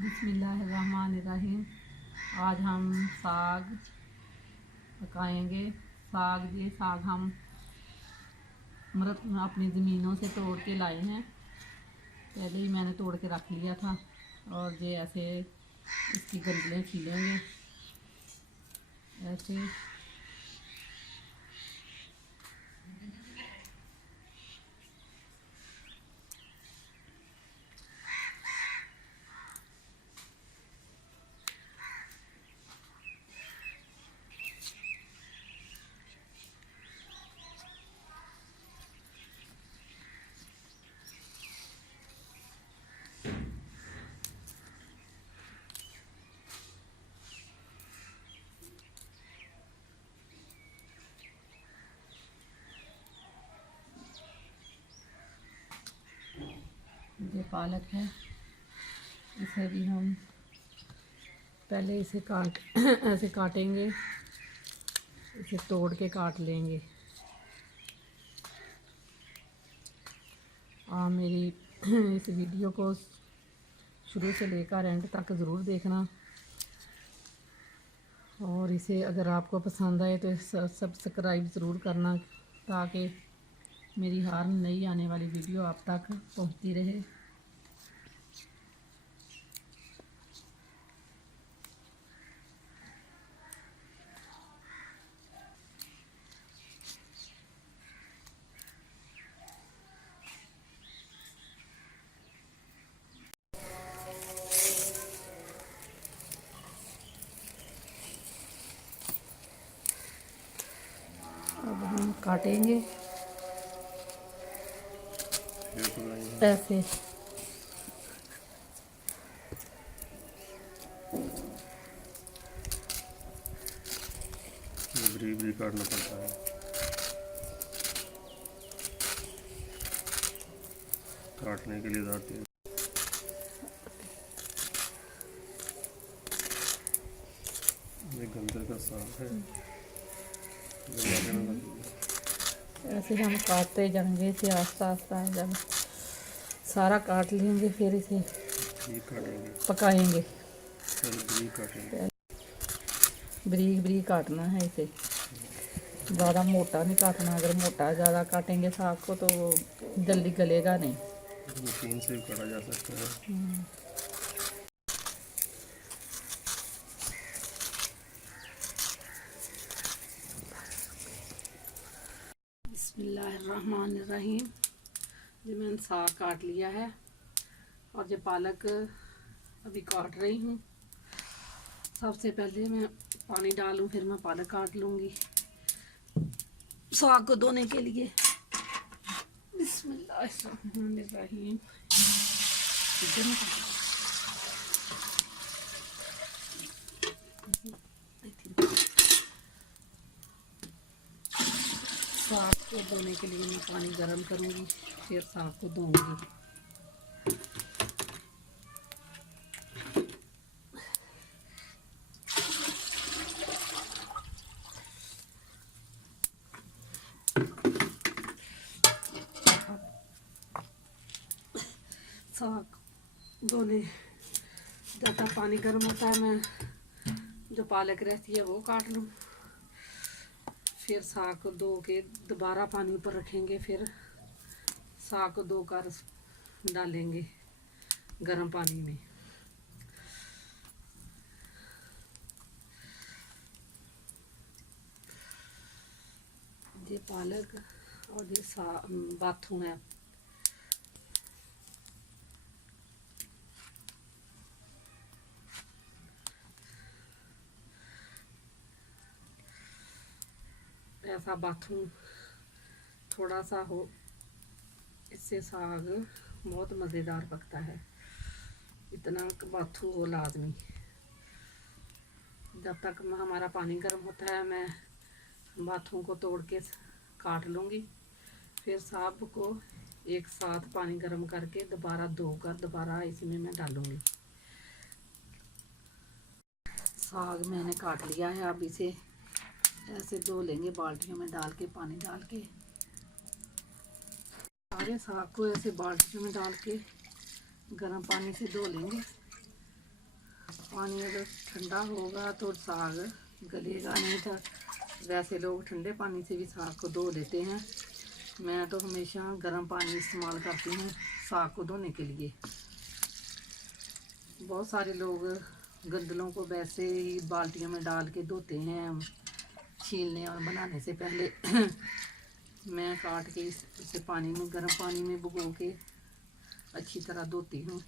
बिस्मिल्लाहिर्रहमानिर्रहीम। आज हम साग पकाएंगे। ये साग हम अपनी ज़मीनों से तोड़ के लाए हैं। पहले ही मैंने तोड़ के रख लिया था और ये ऐसे इसकी गंदलें छीलेंगे ऐसे। ये पालक है, इसे भी हम पहले इसे ऐसे काटेंगे, इसे तोड़ के काट लेंगे। आप मेरी इस वीडियो को शुरू से लेकर एंड तक ज़रूर देखना, और इसे अगर आपको पसंद आए तो सब्सक्राइब ज़रूर करना, ताकि मेरी हर नई आने वाली वीडियो आप तक पहुंचती रहे। अब हम काटेंगे ऐसे। बारीक काटना पड़ता है। काटने के लिए जाती है। ये गंदर का साग है। ऐसे हम काटते जाएंगे, इसे आस्ता आस्ता जब सारा काट लेंगे फिर इसे पकाएंगे। बारीक बारीक काटना है इसे, ज़्यादा मोटा नहीं काटना। अगर मोटा ज़्यादा काटेंगे साग को तो जल्दी गलेगा नहीं। मशीन से काटा जा सकता है। बिस्मिल्लाहिर्रहमानिर्रहीम। जी मैंने साग काट लिया है और ये पालक अभी काट रही हूँ। सबसे पहले मैं पानी डालूँ, फिर मैं पालक काट लूँगी साग को धोने के लिए। बिस्मिल्लाहिर्रहमानिर्रहीम। साग को धोने के लिए मैं पानी गर्म करूँगी, फिर साग को धोऊंगी। साग धोने जब तक पानी गर्म होता है, मैं जो पालक रहती है वो काट लूँ। फिर साग को धो के दोबारा पानी ऊपर रखेंगे, फिर साग को धोकर डालेंगे गर्म पानी में। ये पालक और ये बाथू है। ऐसा बाथू थोड़ा सा हो, इससे साग बहुत मज़ेदार पकता है। इतना बाथू हो लाजमी। जब तक हमारा पानी गर्म होता है, मैं बाथू को तोड़ के काट लूँगी। फिर साग को एक साथ पानी गर्म करके दोबारा धोकर दोबारा इसमें मैं डालूँगी। साग मैंने काट लिया है, अब इसे ऐसे धो लेंगे बाल्टियों में डाल के, पानी डाल के। सारे साग को ऐसे बाल्टियों में डाल के गर्म पानी से धो लेंगे। पानी अगर ठंडा होगा तो साग गलेगा नहीं था। वैसे लोग ठंडे पानी से भी साग को धो लेते हैं, मैं तो हमेशा गर्म पानी इस्तेमाल करती हूँ साग को धोने के लिए। बहुत सारे लोग गंदलों को वैसे ही बाल्टियों में डाल के धोते हैं छीलने और बनाने से पहले। मैं काट के इसे पानी में, गर्म पानी में भिगो के अच्छी तरह धोती हूँ।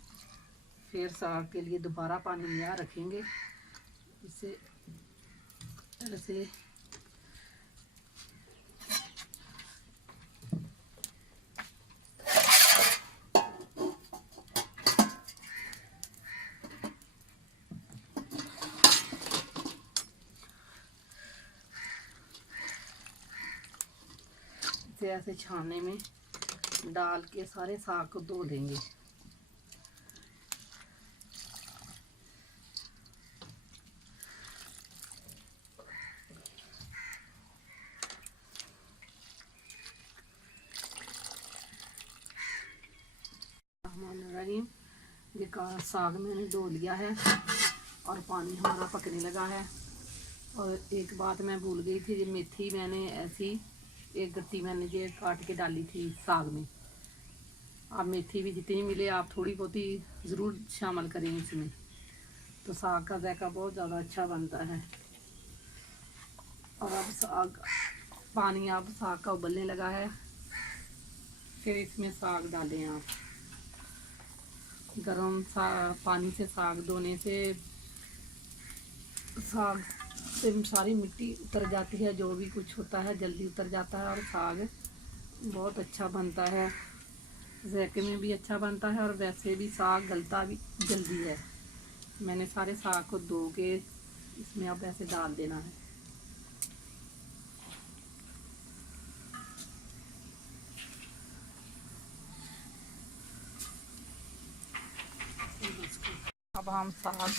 फिर साग के लिए दोबारा पानी में रखेंगे। इसे ऐसे ऐसे छानने में डाल के सारे साग को धो लेंगे। ये साग मैंने धो लिया है और पानी हमारा पकने लगा है। और एक बात मैं भूल गई थी, ये मेथी मैंने ऐसी एक गट्टी मैंने ये काट के डाली थी साग में। आप मेथी भी जितनी मिले आप थोड़ी बहुत ही ज़रूर शामिल करें इसमें, तो साग का जायका बहुत ज़्यादा अच्छा बनता है। और अब साग पानी अब साग का उबलने लगा है, फिर इसमें साग डालें आप। गरम पानी से साग धोने से साग से सारी मिट्टी उतर जाती है, जो भी कुछ होता है जल्दी उतर जाता है और साग बहुत अच्छा बनता है। जायके में भी अच्छा बनता है और वैसे भी साग गलता भी जल्दी है। मैंने सारे साग को धो के इसमें अब ऐसे डाल देना है। अब हम साग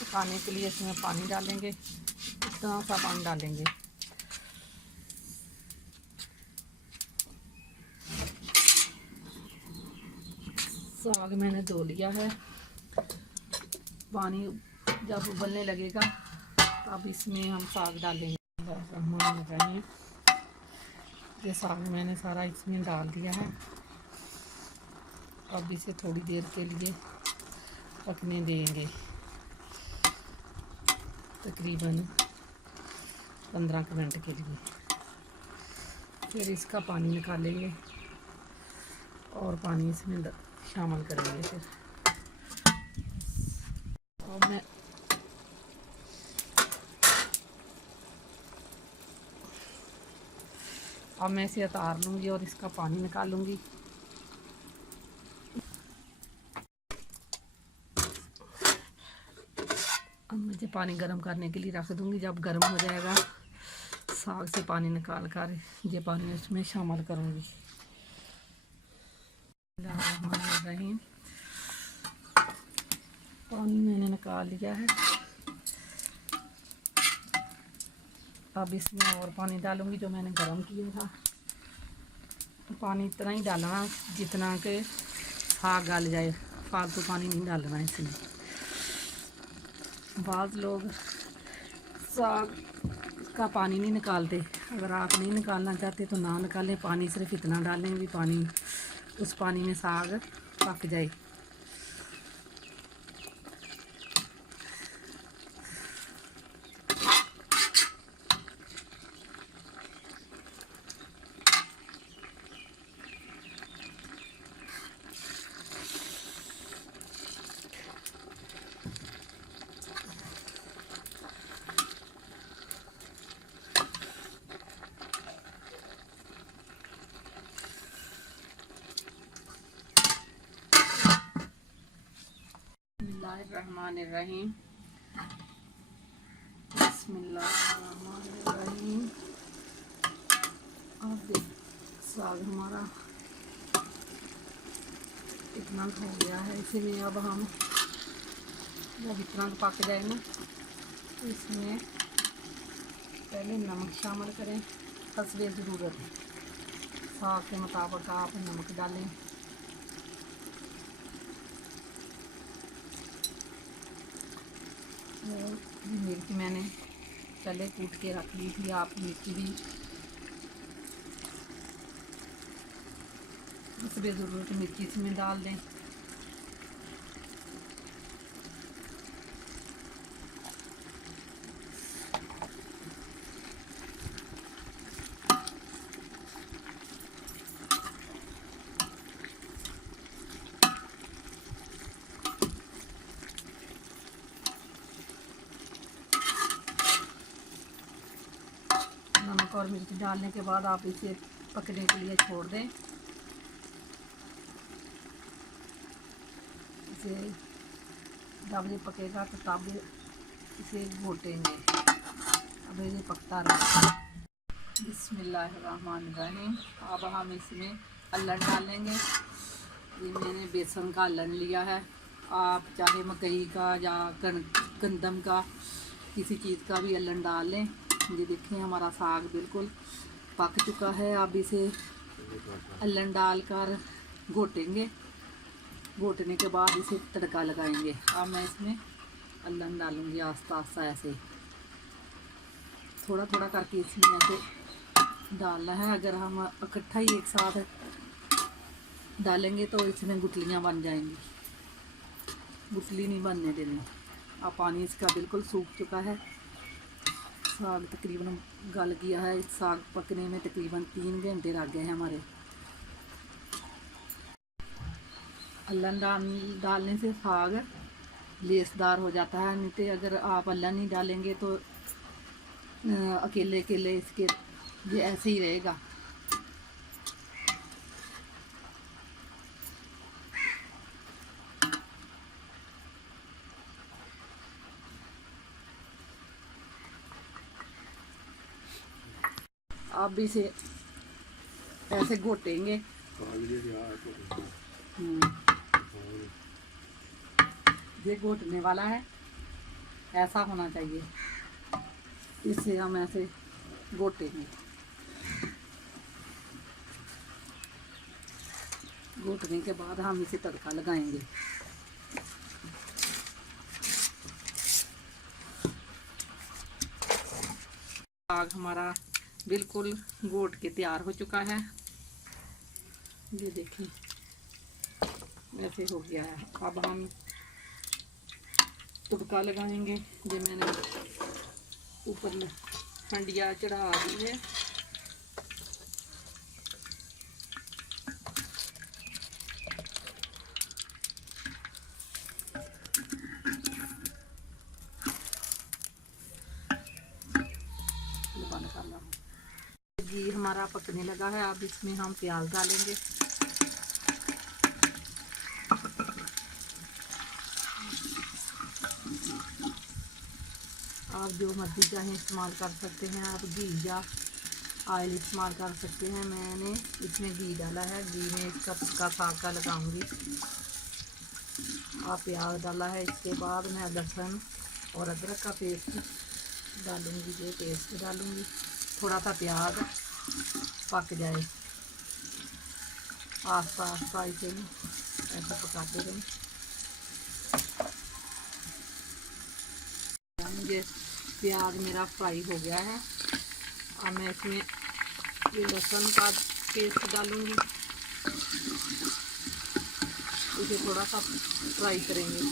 पकाने के लिए इसमें पानी डालेंगे, इतना सा पानी डालेंगे। साग मैंने धो लिया है, पानी जब उबलने लगेगा तब इसमें हम साग डालेंगे। ये साग मैंने सारा इसमें डाल दिया है। अब इसे थोड़ी देर के लिए पकने देंगे, तकरीबन 15 मिनट के लिए। फिर इसका पानी निकालेंगे और पानी इसमें शामिल करेंगे। फिर अब मैं इसे उतार लूँगी और इसका पानी निकालूंगी। अब मुझे पानी गर्म करने के लिए रख दूँगी। जब गर्म हो जाएगा साग से पानी निकाल कर ये पानी उसमें शामिल करूँगी। पानी मैंने निकाल लिया है। अब इसमें और पानी डालूँगी जो मैंने गर्म किया था। पानी इतना ही डालना जितना के साग गल जाए, फालतू पानी नहीं डालना इसमें। बाज़ लोग साग का पानी नहीं निकालते, अगर आप नहीं निकालना चाहते तो ना निकालें, पानी सिर्फ इतना डालें भी पानी उस पानी में साग पक जाए। बिस्मिल्लाहिर्रहमानिर्रहीम। बिस्मिल्लाहिर्रहमानिर्रहीम। अब साग हमारा इतना हो गया है, इसीलिए अब हम जब इतना पक जाए ना तो इसमें पहले नमक शामिल करें हस्बे ज़रूरत। साग के मुताबिक आप नमक डालें। मिर्च मैंने पहले कूट के रख ली थी, आप मिर्च भी इस बेज़रूरत मिर्ची इसमें डाल दें। नमक और मिर्च डालने के बाद आप इसे पकने के लिए छोड़ दें। इसे जब ये पकेगा तो तब इसे घोटेंगे। अब ये पकता रहे। बिस्मिल्लाहिर्रहमानिर्रहीम। अब हम इसमें अल्लन डालेंगे। ये मैंने बेसन का अल्लन लिया है, आप चाहे मकई का या गंदम का किसी चीज़ का भी अल्लन डाल लें। ये देखिए हमारा साग बिल्कुल पक चुका है। अब इसे अल्लन डालकर घोटेंगे। घोटने के बाद इसे तड़का लगाएंगे। अब मैं इसमें अल्लन डालूंगी आस्ता आस्ता, ऐसे थोड़ा थोड़ा करके इसमें ऐसे डालना है। अगर हम इकट्ठा ही एक साथ डालेंगे तो इसमें गुठलियाँ बन जाएंगी, गुठली नहीं बनने देनी। अब पानी इसका बिल्कुल सूख चुका है। साग तकरीबन गल गया है। इस साग पकने में तकरीबन 3 घंटे लग गए हैं हमारे। अल्लन डालने से साग लेसदार हो जाता है, नहीं तो अगर आप अल्लन नहीं डालेंगे तो अकेले अकेले इसके ये ऐसे ही रहेगा। आप इसे ऐसे घोटेंगे। ये घोटने वाला है, ऐसा होना चाहिए। इसे हम ऐसे घोटेंगे। घोटने के बाद हम इसे तड़का लगाएंगे। साग हमारा बिल्कुल घोट के तैयार हो चुका है। ये देखिए ऐसे हो गया है। अब हम तड़का लगाएंगे। ये मैंने ऊपर हंडिया चढ़ा दी है। बंद करना। घी हमारा पकने लगा है। अब इसमें हम प्याज डालेंगे। आप जो मर्जी चाहें इस्तेमाल कर सकते हैं। आप घी या ऑयल इस्तेमाल कर सकते हैं। मैंने इसमें घी डाला है। घी में इसका तड़का साग का लगाऊंगी। आप प्याज डाला है। इसके बाद मैं लहसुन और अदरक का पेस्ट डालूंगी। ये पेस्ट डालूंगी। थोड़ा सा प्याज पक जाए, आस्ता आस्ता इसे ऐसे पकाते रहें। ये प्याज मेरा फ्राई हो गया है। अब मैं इसमें ये लहसुन का पेस्ट डालूंगी। इसे थोड़ा सा फ्राई करेंगे।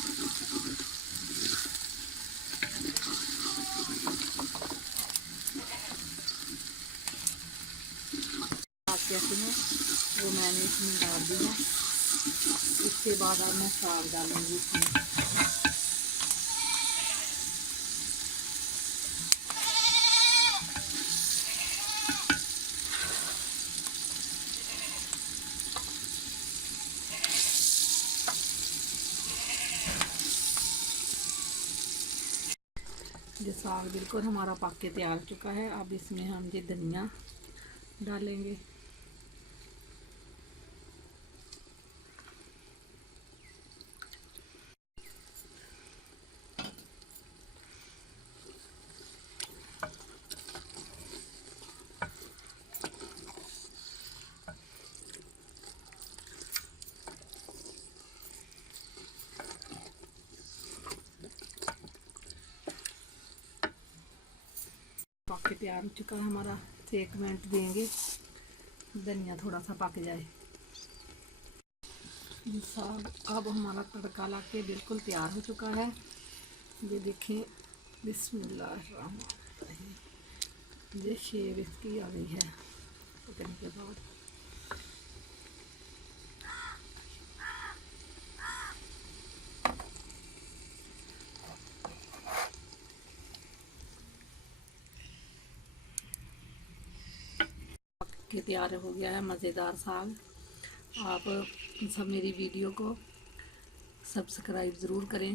कैसे हैं वो मैंने इसमें डाल दी है। इसके बाद अब मैं साग डालूंगी इसमें। ये साग बिल्कुल हमारा पक के तैयार हो चुका है। अब इसमें हम ये धनिया डालेंगे। के तैयार हो चुका है हमारा। 1 मिनट देंगे, धनिया थोड़ा सा पक जाए। साग अब हमारा तड़का ला के बिल्कुल तैयार हो चुका है। ये देखें, बिस्मिल्लाहिर्रहमानिर्रहीम। ये शेव इसकी आ गई है पकने के बाद। के तैयार हो गया है मज़ेदार साग। आप सब मेरी वीडियो को सब्सक्राइब ज़रूर करें।